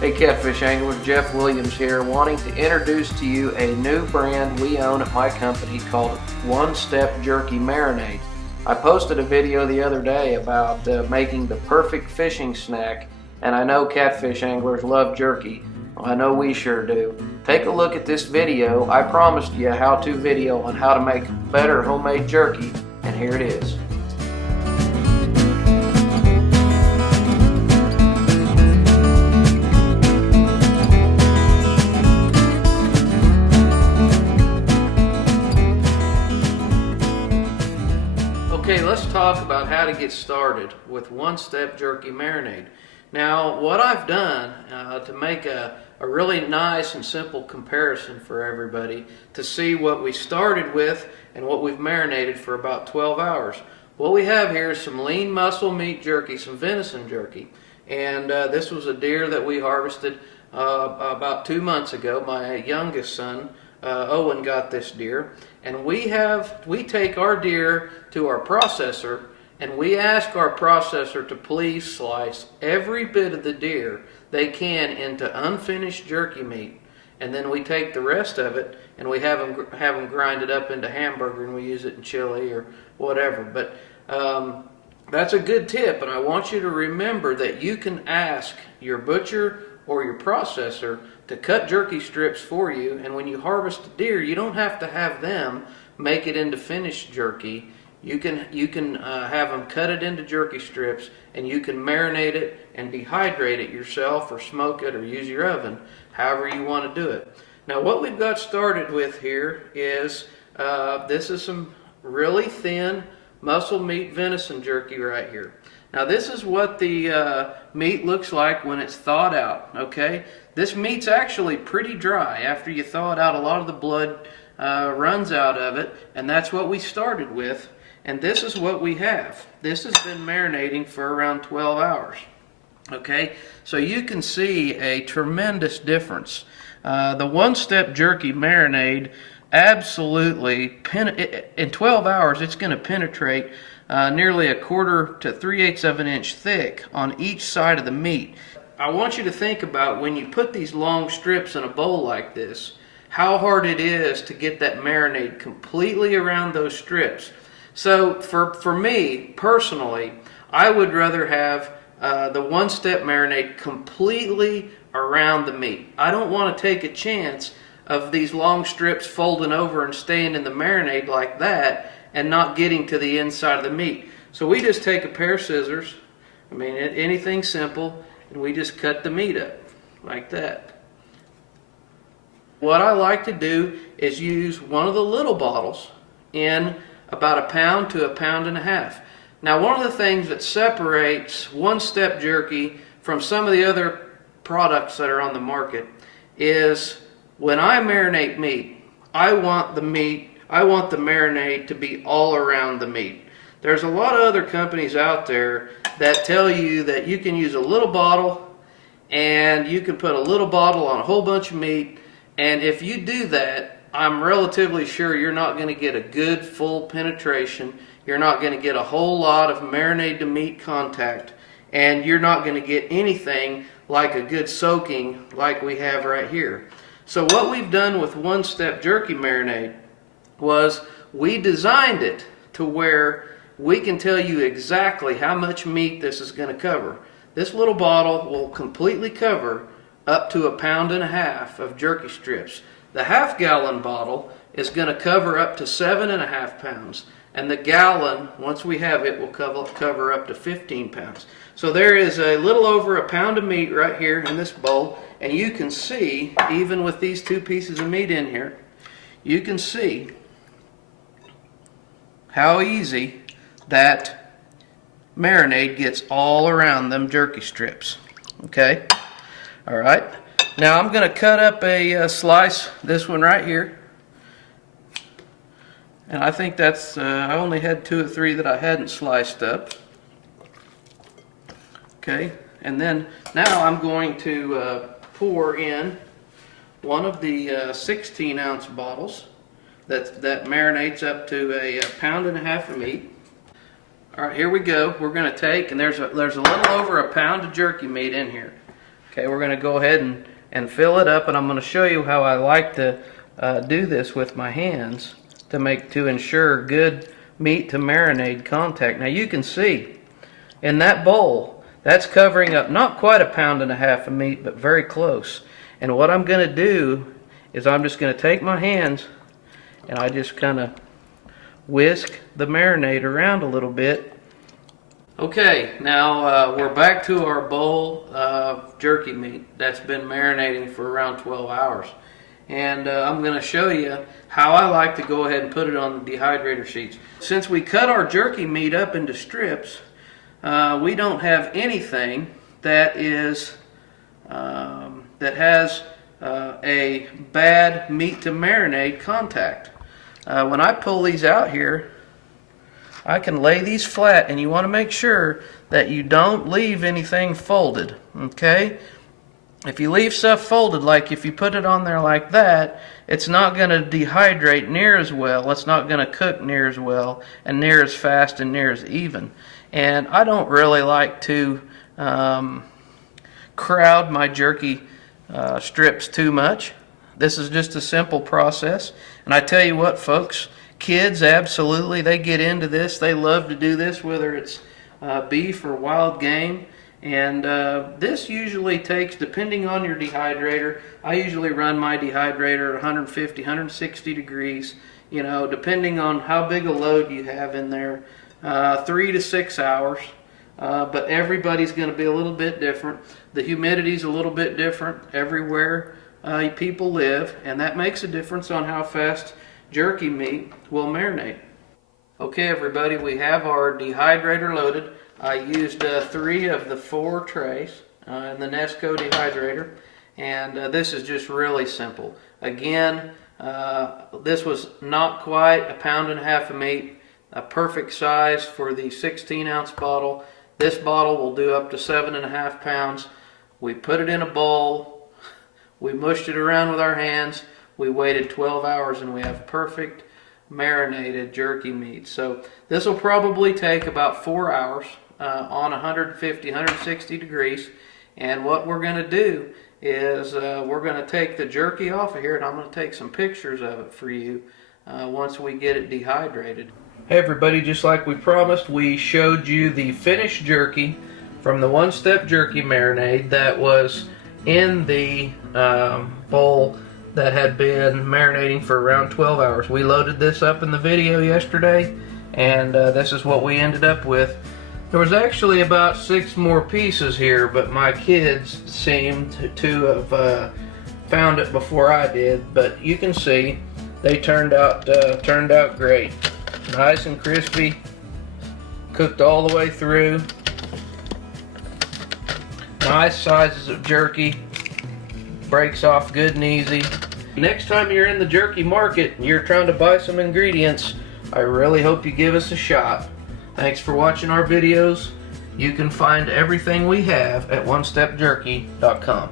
Hey Catfish Anglers, Jeff Williams here, wanting to introduce to you a new brand we own at my company called One Step Jerky Marinade. I posted a video the other day about making the perfect fishing snack, and I know catfish anglers love jerky. Well, I know we sure do. Take a look at this video. I promised you a how-to video on how to make better homemade jerky, and here it is. Okay, let's talk about how to get started with One Step Jerky Marinade. Now, what I've done to make a really nice and simple comparison for everybody to see what we started with and what we've marinated for about 12 hours. What we have here is some lean muscle meat jerky, some venison jerky. And this was a deer that we harvested about 2 months ago. My youngest son, Owen, got this deer. And we take our deer to our processor, and we ask our processor to please slice every bit of the deer they can into unfinished jerky meat, and then we take the rest of it and we have them grind it up into hamburger, and we use it in chili or whatever. But that's a good tip, and I want you to remember that you can ask your butcher or your processor to cut jerky strips for you, and when you harvest a deer, you don't have to have them make it into finished jerky. You can have them cut it into jerky strips, and you can marinate it and dehydrate it yourself, or smoke it, or use your oven, however you want to do it. Now, what we've got started with here is this is some really thin muscle meat venison jerky right here. Now, this is what the meat looks like when it's thawed out. Okay, this meat's actually pretty dry. After you thaw it out, a lot of the blood runs out of it, and that's what we started with. And this is what we have. This has been marinating for around 12 hours. Okay, so you can see a tremendous difference. The One Step Jerky Marinade absolutely, in 12 hours, it's going to penetrate nearly 1/4 to 3/8 of an inch thick on each side of the meat. I want you to think about when you put these long strips in a bowl like this, how hard it is to get that marinade completely around those strips. So for me personally, I would rather have the One Step marinade completely around the meat. I don't want to take a chance of these long strips folding over and staying in the marinade like that and not getting to the inside of the meat. So we just take a pair of scissors, anything simple, and we just cut the meat up like that. What I like to do is use one of the little bottles in about 1 pound to 1.5 pounds. Now, one of the things that separates One Step Jerky from some of the other products that are on the market is when I marinate meat, I want the marinade to be all around the meat. There's a lot of other companies out there that tell you that you can use a little bottle and you can put a little bottle on a whole bunch of meat, and if you do that, I'm relatively sure you're not going to get a good full penetration. You're not going to get a whole lot of marinade to meat contact, and you're not going to get anything like a good soaking like we have right here. So what we've done with One Step Jerky Marinade was we designed it to where we can tell you exactly how much meat this is going to cover. This little bottle will completely cover up to 1.5 pounds of jerky strips. The 1/2 gallon bottle is going to cover up to 7.5 pounds, and the gallon, once we have it, will cover up to 15 pounds. So there is a little over 1 pound of meat right here in this bowl, and you can see, even with these 2 pieces of meat in here, you can see how easy that marinade gets all around them jerky strips. Okay, all right. Now I'm going to cut up a slice, this one right here, and I think that's, I only had 2 or 3 that I hadn't sliced up. Okay, and then now I'm going to pour in one of the 16-ounce bottles that marinates up to 1.5 pounds of meat. All right, here we go. We're going to take, and there's a little over 1 pound of jerky meat in here. Okay, we're going to go ahead and fill it up, and I'm going to show you how I like to do this with my hands to ensure good meat to marinade contact. Now you can see in that bowl, that's covering up not quite 1.5 pounds of meat, but very close. And what I'm going to do is I'm just going to take my hands and I just kind of whisk the marinade around a little bit. Okay, now we're back to our bowl of jerky meat that's been marinating for around 12 hours. And I'm going to show you how I like to go ahead and put it on the dehydrator sheets. Since we cut our jerky meat up into strips, we don't have anything that has a bad meat to marinade contact. When I pull these out here, I can lay these flat, and you want to make sure that you don't leave anything folded, okay? If you leave stuff folded, like if you put it on there like that, it's not going to dehydrate near as well, it's not going to cook near as well, and near as fast and near as even. And I don't really like to crowd my jerky strips too much. This is just a simple process, and I tell you what, folks, kids, absolutely, they get into this. They love to do this, whether it's beef or wild game. And this usually takes, depending on your dehydrator, I usually run my dehydrator at 150, 160 degrees, you know, depending on how big a load you have in there, 3 to 6 hours. But everybody's going to be a little bit different. The humidity's a little bit different everywhere people live, and that makes a difference on how fast jerky meat will marinate. Okay, everybody, we have our dehydrator loaded. I used 3 of the 4 trays in the Nesco dehydrator, and this is just really simple. Again, this was not quite 1.5 pounds of meat, a perfect size for the 16-ounce bottle. This bottle will do up to 7.5 pounds. We put it in a bowl, we mushed it around with our hands, we waited 12 hours, and we have perfect marinated jerky meat. So this will probably take about 4 hours on 150, 160 degrees. And what we're going to do is we're going to take the jerky off of here, and I'm going to take some pictures of it for you once we get it dehydrated. Hey everybody, just like we promised, we showed you the finished jerky from the one-step jerky marinade that was in the bowl that had been marinating for around 12 hours. We loaded this up in the video yesterday, and this is what we ended up with. There was actually about 6 more pieces here, but my kids seemed to have found it before I did. But you can see they turned out great, nice and crispy, cooked all the way through. Nice sizes of jerky, breaks off good and easy. Next time you're in the jerky market and you're trying to buy some ingredients, I really hope you give us a shot. Thanks for watching our videos. You can find everything we have at onestepjerky.com.